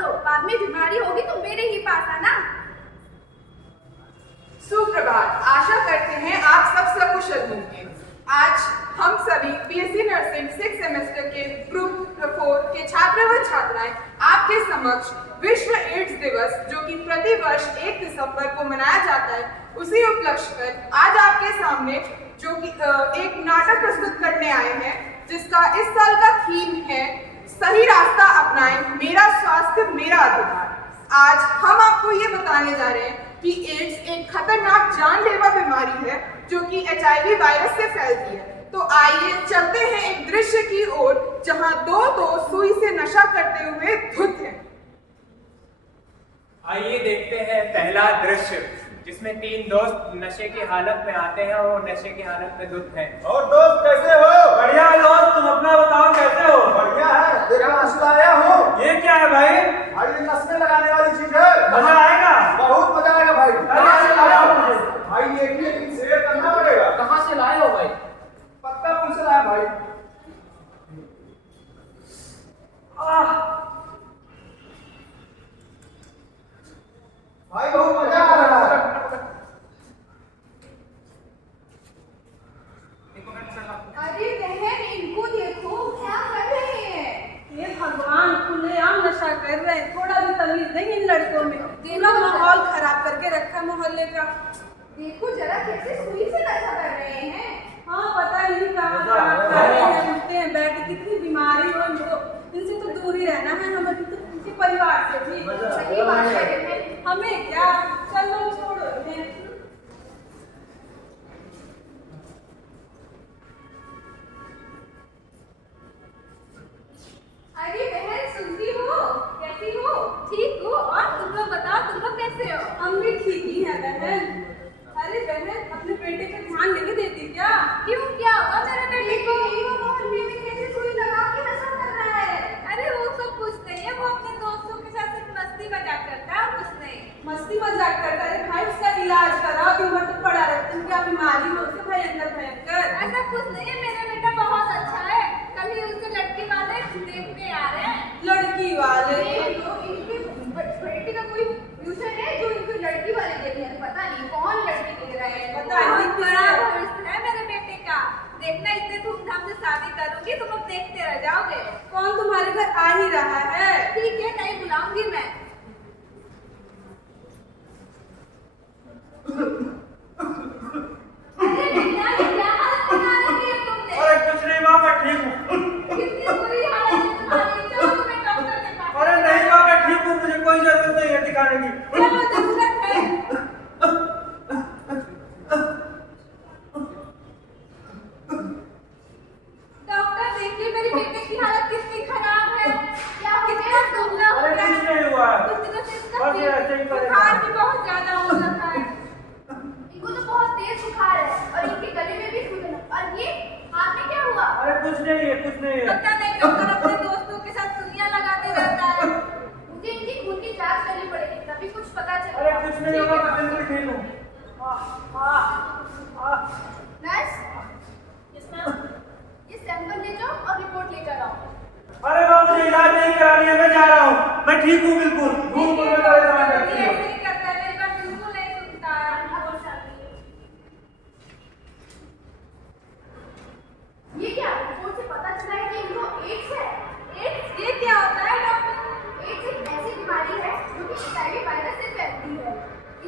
लो, बाद में बीमारी होगी तो मेरे ही पास आना। सुप्रभात, आशा करते हैं आप सब सकुशल होंगे। आज हम सभी बीएससी नर्सिंग 6 सेमेस्टर के ग्रुप 4 के छात्र व छात्राएं आपके समक्ष विश्व एड्स दिवस, जो कि प्रति वर्ष 1 दिसंबर को मनाया जाता है, उसी उपलक्ष्य पर आज आपके सामने जो कि एक नाटक प्रस्तुत करने आए हैं, जिसका इस साल का थीम है सही रास्ता अपनाएं, मेरा स्वास्थ्य मेरा अधिकार। आज हम आपको ये बताने जा रहे हैं कि एड्स एक खतरनाक जानलेवा बीमारी है जो कि HIV वायरस से फैलती है। तो आइए चलते हैं एक दृश्य की ओर जहां दो दोस्त सुई से नशा करते हुए धुत हैं। आइए देखते हैं पहला दृश्य, जिसमें 3 दोस्त नशे की हालत में आते हैं और नशे की हालत में धुत हैं। और दोस्त कैसे हो? बढ़िया दोस्त, तुम अपना बताओ कैसे हो? बढ़िया है, तेरा नशा लाया हूँ। ये क्या है भाई? भाई ये नस में लगाने वाली चीज है। मजा आएगा? बहुत मजा आएगा भाई। कहाँ से लाया हो मुझे? भाई ये लेकिन शेयर करना पड़ेगा। कहाँ से लाए हो भाई? पत्ता पुल से लाया भाई। भाई बहुत मजा आ रहा है। अरे बहन, इनको देखो क्या कर रहे हैं। ये भगवान, खुलेआम नशा कर रहे हैं। थोड़ा भी तमीज नहीं इन लड़कों में। पूरा माहौल खराब करके रखा मोहल्ले का। देखो जरा कैसे सुई से नशा कर रहे हैं। हाँ, पता नहीं कहाँ खा रहे हैं, उठते हैं, बैठ के कितनी बीमारी हो इनको। इनसे तो दूर ही रहना है हमें, तो इनके परिवार से भी। सही बात है बहन। हमें क्या, चलो छोड़ो इन्हें। अरे बहन, सुनती हो? कैसी हो? ठीक हो? और तुम लोग बताओ, तुम लोग कैसे हो? हम भी ठीक ही हैं बहन। अरे बहन, अपने बेटे पे ध्यान नहीं देती क्या? क्यों, क्या हुआ मेरे बेटे को? वो मोहल्ले में कैसे सुई लगा के नशा कर रहा है? अरे वो सब कुछ नहीं है, वो अपने दोस्तों के साथ सिर्फ मस्ती मजाक करता है और कुछ नहीं। मस्ती मजाक करता है भाई, उसका इलाज कराओ। दिन भर तो पड़ा रहता है, क्या बीमारी हो उसे भयंकर भयंकर। ऐसा कुछ नहीं है, मेरा बेटा बहुत अच्छा है। कल ही उसे लड़की वाले देखने आ रहे हैं। लड़की वाले? इनके बेटे का कोई ट्यूशन है जो इनको लड़की वाले दे रहे हैं। पता नहीं कौन लड़की दे रहा है। पता नहीं बहुत बड़ा भविष्य है मेरे बेटे का। देखना, इतने धूमधाम से शादी करूंगी, तुम लोग देखते रह जाओगे। कौन तुम्हारे घर आ ही रहा है? ठीक है, नहीं बुलाऊंगी मैं। अरे भैया, ये क्या हालत बना रखी है तुमने? अरे कुछ नहीं माँ, मैं ठीक हूँ। कितनी बुरी हालत है तुम्हारी। चलो तुम्हें डॉक्टर के पास। अरे नहीं माँ, मैं ठीक हूँ, मुझे कोई जरूरत नहीं है दिखाने की। चलो, जरूरत है। डॉक्टर देखिए, मेरे बेटे की हालत कितनी खराब है। क्या हो गया? दुबला हो अरे गया कुछ है। नहीं हुआ है। कुछ दिनों से इसका बस ये ऐसे ही परेशान बुखार है। भी बहुत ज्यादा हो रखा है। इनको तो बहुत तेज बुखार है और इनके गले में भी सूजन है। और ये हाथ में क्या हुआ? अरे कुछ नहीं है, कुछ नहीं है। पता नहीं, डॉक्टर अपने दोस्तों के साथ सुइयां लगाते रहता है। मुझे इनकी खून की जांच करनी पड़ेगी, तभी कुछ पता चलेगा। अरे कुछ नहीं होगा, मैं बिल्कुल ठीक हूँ। नर्स, ये सैंपल ले जाओ और रिपोर्ट लेकर आओ। अरे माँ, मुझे इलाज नहीं करानी है, मैं जा रहा हूँ। मैं ठीक हूँ बिल्कुल। घूम फिर के परेशान करती ये हूँ। ऐसे ही करता है, मेरी बात बिल्कुल नहीं सुनता है। ये क्या, रिपोर्ट से पता चला है कि इनको एड्स है। एड्स? ये क्या होता है डॉक्टर? एड्स एक ऐसी बीमारी है जो कि HIV वायरस से फैलती है।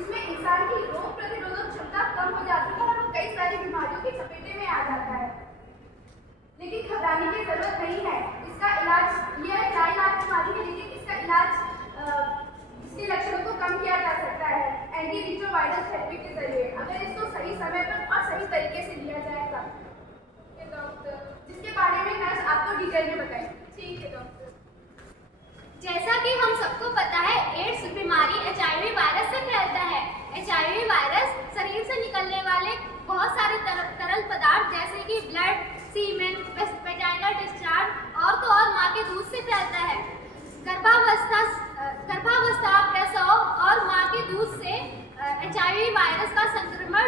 इसमें इंसान की रोग प्रतिरोधक क्षमता कम हो जाती है और वो कई सारी बीमारियों की चपेटे में आ जाता है। लेकिन घबराने की जरूरत नहीं है। इसका इलाज, यह लाइलाज बीमारी है, लेकिन इसका इलाज इसके लक्षणों को कम किया जा सकता है एंटीरिट्रोवायरल थेरेपी के जरिए, अगर इसको सही समय पर और सही तरीके से लिया जाएगा। डॉक्टर, जिसके बारे में नर्स आपको डिटेल में बताएंगे। ठीक है डॉक्टर। जैसा कि हम सबको पता है, एड्स बीमारी HIV वायरस से फैलता है। HIV वायरस शरीर से निकलने वाले बहुत सारे तरल पदार्थ जैसे कि ब्लड, सीमेन, वेजाइनल डिस्चार्ज और तो और माँ के दूध से फैलता है। गर्भावस्था, प्रसव और माँ के दूध से HIV वायरस का संक्रमण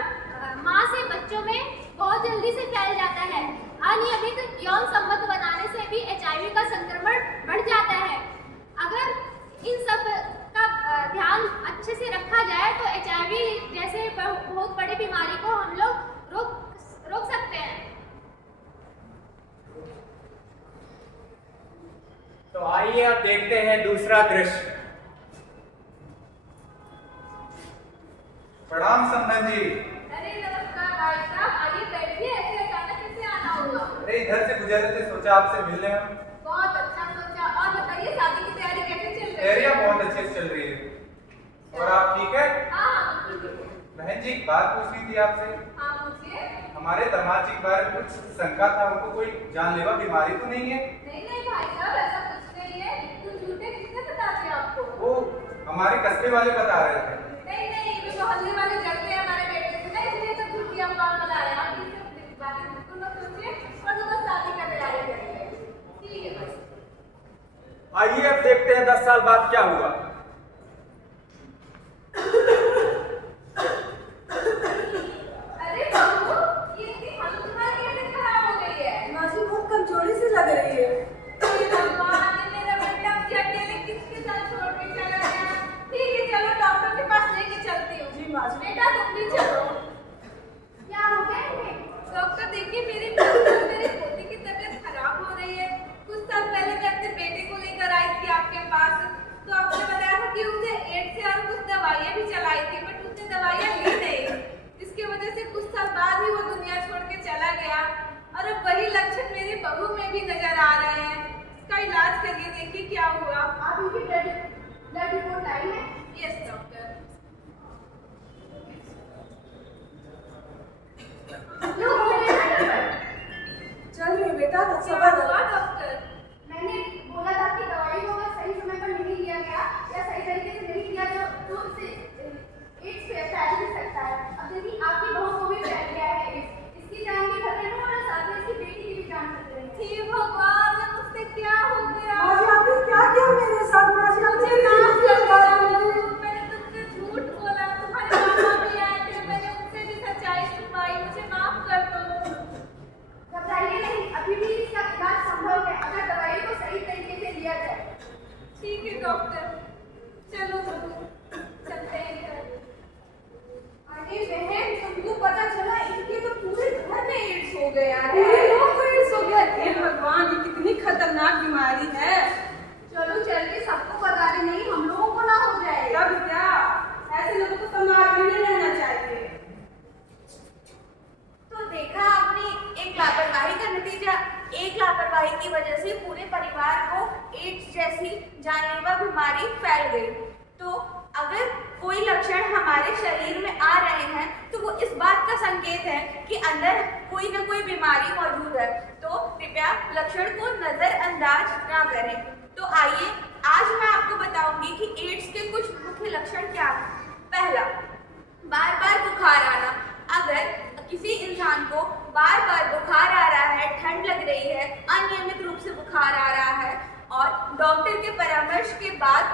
माँ से बच्चों में बहुत जल्दी से फैल जाता है। अनियमित यौन संबंध बनाने से भी HIV का संक्रमण बढ़ जाता है। अगर इन अच्छे से रखा जाए तो HIV जैसे बहुत बड़ी बीमारी को हम लोग रोक सकते हैं। तो आइए अब देखते हैं दूसरा दृश्य। प्रणाम संबंध जी। अरे नमस्कार भाई साहब, आइए बैठिए। ऐसे अचानक कैसे आना हुआ? अरे इधर से गुजर रहे थे, सोचा आपसे मिलने हम। बहुत अच्छा सोचा। और बताइए शादी की तैयारी कैसे चल रही है? तैयारियां बहुत अच्छे से चल रही है। और आप ठीक है? हाँ ठीक है। बहन जी एक बात पूछनी थी आपसे। हाँ पूछिए। हमारे दामाद जी के बारे में कुछ शंका था, उनको कोई जानलेवा बीमारी तो नहीं है? नहीं भाई साहब, ऐसा कुछ नहीं है। तुम झूठे किसने बताते हैं आपको? वो हमारे कस्बे वाले बता रहे थे। नहीं, ये मोहल्ले वाले जलते हैं हमारे बेटे से ना, इसलिए सब झूठी अफवाह बना रहे हैं। आप ये सब बातें बिल्कुल मत सोचिए और तो बस शादी का तैयारी करिए। ठीक है बस। आइए अब देखते हैं 10 साल बाद क्या हुआ। अरे बाबू, ये इतनी हालत तुम्हारी कैसे खराब हो गई है? माँ जी बहुत कमजोरी से लग रही है। हे भगवान, मेरा बेटा मुझे अकेले किसके साथ छोड़ के चला गया? ठीक है चलो डॉक्टर के पास लेके चलती हूँ। जी माँ जी। बेटा तुम भी चलो। क्या हो गया इन्हें? डॉक्टर देखिए, मेरी पोती की तबीयत खराब हो रही है। कुछ साल पहले मैं अपने बेटे को लेकर आई थी आपके पास, तो आपने बताया था कि उसे एड्स से और कुछ दवाइयाँ भी चलाई थी, बट उसने दवाइयाँ ली नहीं, जिसकी वजह से कुछ साल बाद ही वो दुनिया छोड़ के चला गया। और अब वही लक्षण मेरी बहू में भी नजर आ रहे हैं। इसका इलाज करिए, देखिए क्या हुआ। आप इनकी ब्लड रिपोर्ट लाई है? Yes doctor. चल रही है बेटा, क्या सबर हुआ रखो। डॉक्टर? मैंने बोला था कि दवाई को अगर सही समय पर नहीं लिया गया या सही तरीके से नहीं लिया तो इससे एड्स फैल भी सकता है। अब यदि आपकी बहू को भी फैल गया है एड्स, इसकी जान भी खतरे में और साथ में इसकी बेटी की भी जान खतरे में। हे भगवान, मुझसे क्या हो गया? माँ जी आपने क्या किया मेरे साथ? माँ जी आपने मेरी माफ जिंदगी कर बर्बाद दो। कर दी। मैंने तुमसे झूठ बोला, तुम्हारे मामा भी आए थे, मैंने उनसे भी सच्चाई छुपाई, मुझे माफ कर दो। घबराइए नहीं, अभी भी इसका इलाज संभव है अगर दवाई को सही तरीके से लिया जाए। ठीक है डॉक्टर, चलो चलते हैं घर। अरे बहन, तुमको पता चला इनके तो पूरे घर में एड्स हो गया है। पूरे लोग को एड्स हो गया। हे भगवान, ये कितनी खतरनाक बीमारी है। चलो चल के सबको बता दे, नहीं हम लोगों को ना हो जाए। तब क्या, ऐसे लोगों को समाज में नहीं रहना चाहिए। तो देखा आपने, एक लापरवाही का नतीजा। एक लापरवाही की वजह से पूरे परिवार को एड्स जैसी जानलेवा बीमारी फैल गई। तो अगर कोई लक्षण हमारे शरीर में आ रहे हैं तो वो इस बात का संकेत है कि अंदर कोई ना कोई बीमारी मौजूद है। तो कृपया लक्षण को नजरअंदाज ना करें। तो आइए आज मैं आपको बताऊंगी कि एड्स के कुछ मुख्य लक्षण क्या हैं। पहला, बार बार बुखार आना। अगर किसी इंसान को बार बार बुखार आ रहा है, ठंड लग रही है, अनियमित रूप से बुखार आ रहा है और डॉक्टर के परामर्श के बाद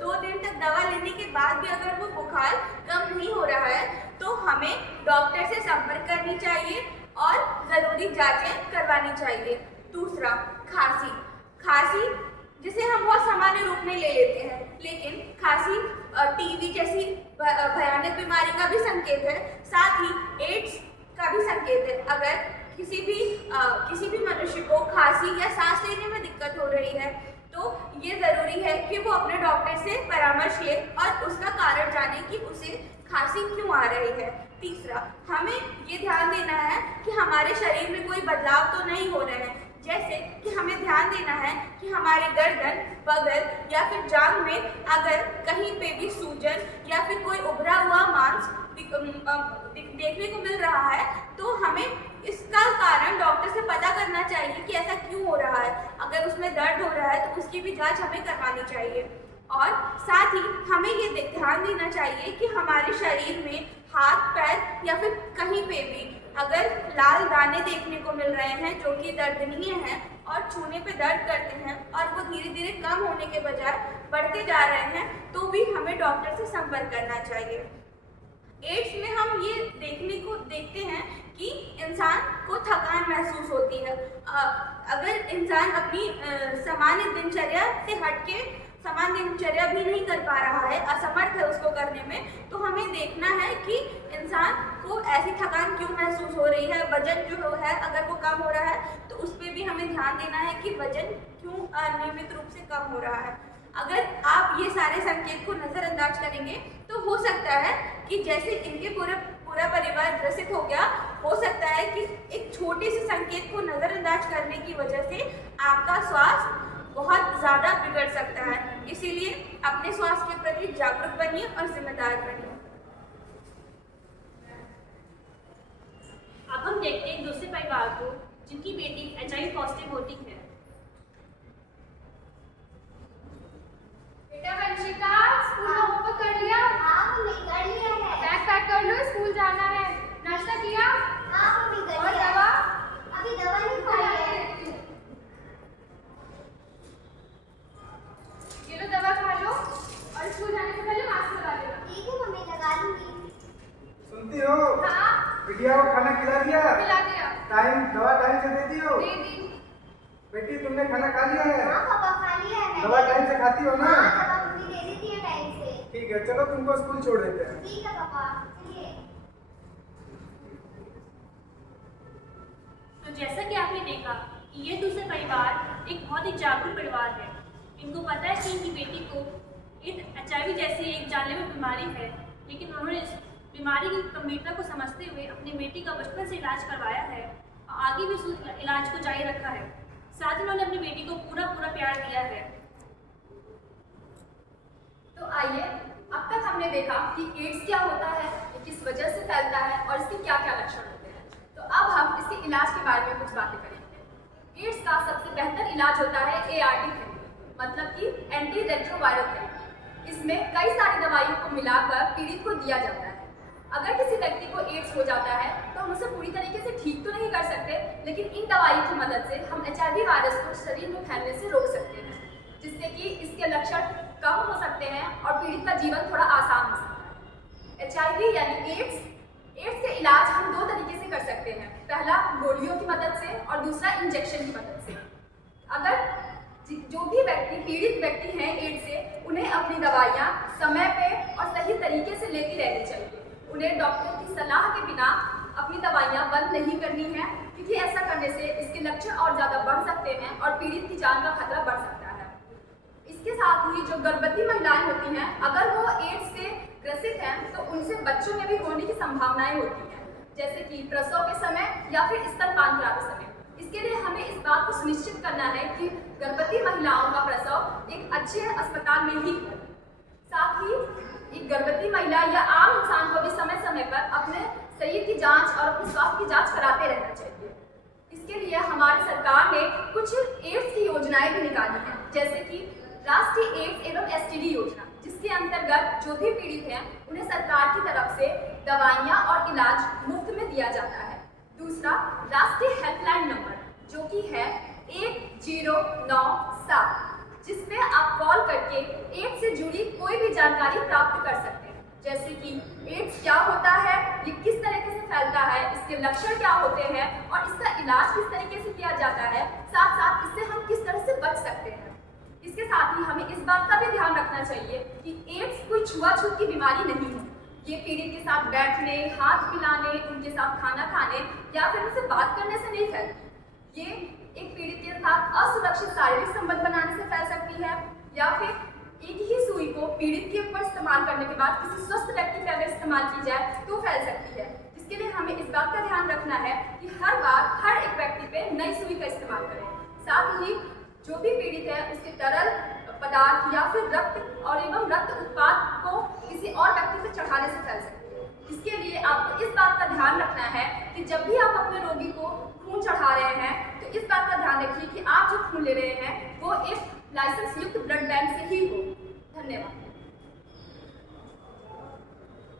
दो दिन तक दवा लेने के बाद भी अगर वो बुखार कम नहीं हो रहा है तो हमें डॉक्टर से संपर्क करनी चाहिए और ज़रूरी जांचें करवानी चाहिए। दूसरा, खांसी। खांसी जिसे हम बहुत सामान्य रूप में ले लेते हैं, लेकिन खांसी टीबी जैसी भयानक बीमारी का भी संकेत है, साथ ही एड्स का भी संकेत है। अगर किसी भी मनुष्य को खांसी या सांस लेने में दिक्कत हो रही है तो ये ज़रूरी है कि वो अपने डॉक्टर से परामर्श ले और उसका कारण जाने कि उसे खांसी क्यों आ रही है। तीसरा, हमें ये ध्यान देना है कि हमारे शरीर में कोई बदलाव तो नहीं हो रहे हैं, जैसे कि हमें ध्यान देना है कि हमारे गर्दन, बगल या फिर जांघ में अगर कहीं पे भी सूजन या फिर कोई उभरा हुआ मांस देखने को मिल रहा है तो हमें इसका कारण डॉक्टर से पता करना चाहिए कि ऐसा क्यों हो रहा है। अगर उसमें दर्द हो रहा है तो उसकी भी जांच हमें करवानी चाहिए। और साथ ही हमें ये ध्यान देना चाहिए कि हमारे शरीर में हाथ, पैर या फिर कहीं पे भी अगर लाल दाने देखने को मिल रहे हैं जो कि दर्दनीय हैं और छूने पे दर्द करते हैं और वो धीरे धीरे कम होने के बजाय बढ़ते जा रहे हैं तो भी हमें डॉक्टर से संपर्क करना चाहिए। एड्स में हम ये देखते हैं कि इंसान को थकान महसूस होती है। अगर इंसान अपनी सामान्य दिनचर्या से हटके समान दिनचर्या भी नहीं कर पा रहा है, असमर्थ है उसको करने में, तो हमें देखना है कि इंसान को ऐसी थकान क्यों महसूस हो रही है। वजन जो है अगर वो कम हो रहा है तो उस पर भी हमें ध्यान देना है कि वजन क्यों अनियमित रूप से कम हो रहा है। अगर आप ये सारे संकेत को नज़रअंदाज करेंगे तो हो सकता है कि जैसे इनके पूरा परिवार ग्रसित हो गया, हो सकता है कि एक छोटे से संकेत को नज़रअंदाज करने की वजह से आपका स्वास्थ्य बहुत ज़्यादा बिगड़ सकता है। इसीलिए अपने स्वास्थ्य के प्रति जागरूक बनिए और जिम्मेदार बनिए। अब हम देखते हैं एक दूसरे परिवार को जिनकी बेटी HIV पॉजिटिव होती है। बेटा वंशिका, स्कूल का होमवर्क कर लिया? हाँ मम्मी कर लिया है। बैग पैक कर लो, स्कूल जाना है। नाश्ता किया? हाँ मम्मी कर और लिया। दवा? अभी दवा नहीं खाई है। ये लो दवा खा लो और स्कूल जाने से पहले मास्क लगा लेना। ठीक है मम्मी लगा लूंगी। सुनती हो? हाँ, बिटिया को खाना खिला दिया? खिला दिया। दवा टाइम से दे दी हो? दे दी। बेटी तुमने खाना खा लिया है? हाँ पापा खा लिया है मैंने। दवा टाइम से खाती हो ना? हाँ दवा मम्मी दे देती है टाइम से। ठीक है, चलो तुमको स्कूल छोड़ देते हैं। ठीक है पापा, चलिए। तो जैसा कि आपने देखा कि ये दूसरा परिवार एक बहुत ही जागरूक परिवार है। इनको पता है कि इनकी बेटी को HIV जैसी एक जानलेवा बीमारी है, लेकिन उन्होंने इस बीमारी की गंभीरता को समझते हुए अपनी बेटी का बचपन से इलाज करवाया है और आगे भी उस इलाज को जारी रखा है। साथ ही उन्होंने अपनी बेटी को पूरा प्यार दिया है। तो आइए, अब तक हमने देखा कि एड्स क्या होता है, ये किस वजह से फैलता है और इसके क्या क्या लक्षण होते हैं। तो अब हम इसके इलाज के बारे में कुछ बातें करेंगे। एड्स का सबसे बेहतर इलाज होता है ART थेरेपी, मतलब कि एंटी रेट्रोवायरल थेरेपी। इसमें कई सारी दवाइयों को मिलाकर पीड़ित को दिया जाता है। अगर किसी व्यक्ति को एड्स हो जाता है तो हम उसे पूरी तरीके से ठीक तो नहीं कर सकते, लेकिन इन दवाइयों की मदद से हम HIV वायरस को शरीर में फैलने से रोक सकते हैं, जिससे कि इसके लक्षण कम हो सकते हैं और पीड़ित का जीवन थोड़ा आसान हो सकता है। HIV यानी एड्स के इलाज हम दो तरीके से कर सकते हैं। पहला गोलियों की मदद से और दूसरा इंजेक्शन की मदद से। अगर जो भी पीड़ित व्यक्ति हैं एड्स से, उन्हें अपनी दवाइयाँ समय पे और सही तरीके से लेती रहनी चाहिए। उन्हें डॉक्टर की सलाह के बिना अपनी दवाइयाँ बंद नहीं करनी है, क्योंकि ऐसा करने से इसके लक्षण और ज़्यादा बढ़ सकते हैं और पीड़ित की जान का खतरा बढ़ सकता है। इसके साथ ही जो गर्भवती महिलाएं होती हैं, अगर वो एड्स से ग्रसित हैं तो उनसे बच्चों में भी होने की संभावनाएं होती हैं, जैसे कि प्रसव के समय या फिर स्तनपान कराते समय। इसके लिए हमें इस बात को सुनिश्चित करना है कि गर्भवती महिलाओं का प्रसव एक अच्छे अस्पताल में ही हो। साथ ही एक गर्भवती महिला या आम इंसान को भी समय समय पर अपने शरीर की जांच और अपने स्वास्थ्य की जांच कराते रहना चाहिए। इसके लिए हमारी सरकार ने कुछ एड्स की योजनाएं भी निकाली हैं, जैसे कि राष्ट्रीय एड्स एवं STD योजना, जिसके अंतर्गत जो भी पीड़ित हैं उन्हें सरकार की तरफ से दवाइयाँ और इलाज मुफ्त में दिया जाता है। दूसरा राष्ट्रीय हेल्पलाइन नंबर, जो कि है 1097, जिसपे आप कॉल करके एड्स से जुड़ी कोई भी जानकारी प्राप्त कर सकते हैं, जैसे कि एड्स क्या होता है, ये किस तरीके से फैलता है, इसके लक्षण क्या होते हैं और इसका इलाज किस तरीके से किया जाता है, साथ साथ इससे हम किस तरह से बच सकते हैं। इसके साथ ही हमें इस बात का भी ध्यान रखना चाहिए कि एड्स कोई छुआछूत की बीमारी नहीं है। ये पीड़ित के साथ बैठने, हाथ मिलाने, उनके साथ खाना खाने या फिर उनसे बात करने से नहीं फैलती। ये एक पीड़ित के साथ असुरक्षित शारीरिक संबंध बनाने से फैल सकती है, या फिर एक ही सुई को पीड़ित के ऊपर इस्तेमाल करने के बाद किसी स्वस्थ व्यक्ति पर अगर इस्तेमाल की जाए तो फैल सकती है। जिसके लिए हमें इस बात का ध्यान रखना है कि हर बार हर एक व्यक्ति पे नई सुई का इस्तेमाल करें। साथ ही जो भी पीड़ित है उसके तरल पदार्थ या फिर रक्त और एवं रक्त उत्पाद को किसी और व्यक्ति पे चढ़ाने से फैल सकती है। इसके लिए आपको इस बात का ध्यान रखना है कि जब भी आप अपने रोगी को खून चढ़ा रहे हैं तो इस बात का ध्यान रखिए कि आप जो खून ले रहे हैं वो एक लाइसेंस युक्त ब्लड बैंक से ही हो। धन्यवाद।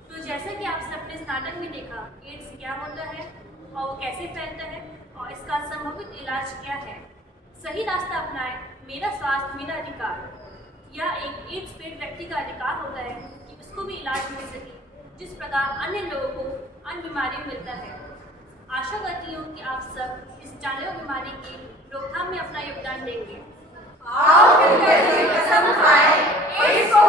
तो जैसा कि आपने अपने इस नाटक में देखा, एड्स क्या होता है और वो कैसे फैलता है और इसका संभावित इलाज क्या है। सही रास्ता अपनाएं, मेरा स्वास्थ्य मेरा अधिकार। यह एक एड्स पीड़ित व्यक्ति का अधिकार होता है कि उसको भी इलाज मिल सके, जिस प्रकार अन्य लोगों को अन्य बीमारी मिलता है। आशा करती हूँ कि आप सब इस जानलेवा बीमारी की रोकथाम में अपना योगदान देंगे आओ मिलकर ये कसम खाएं, एड्स को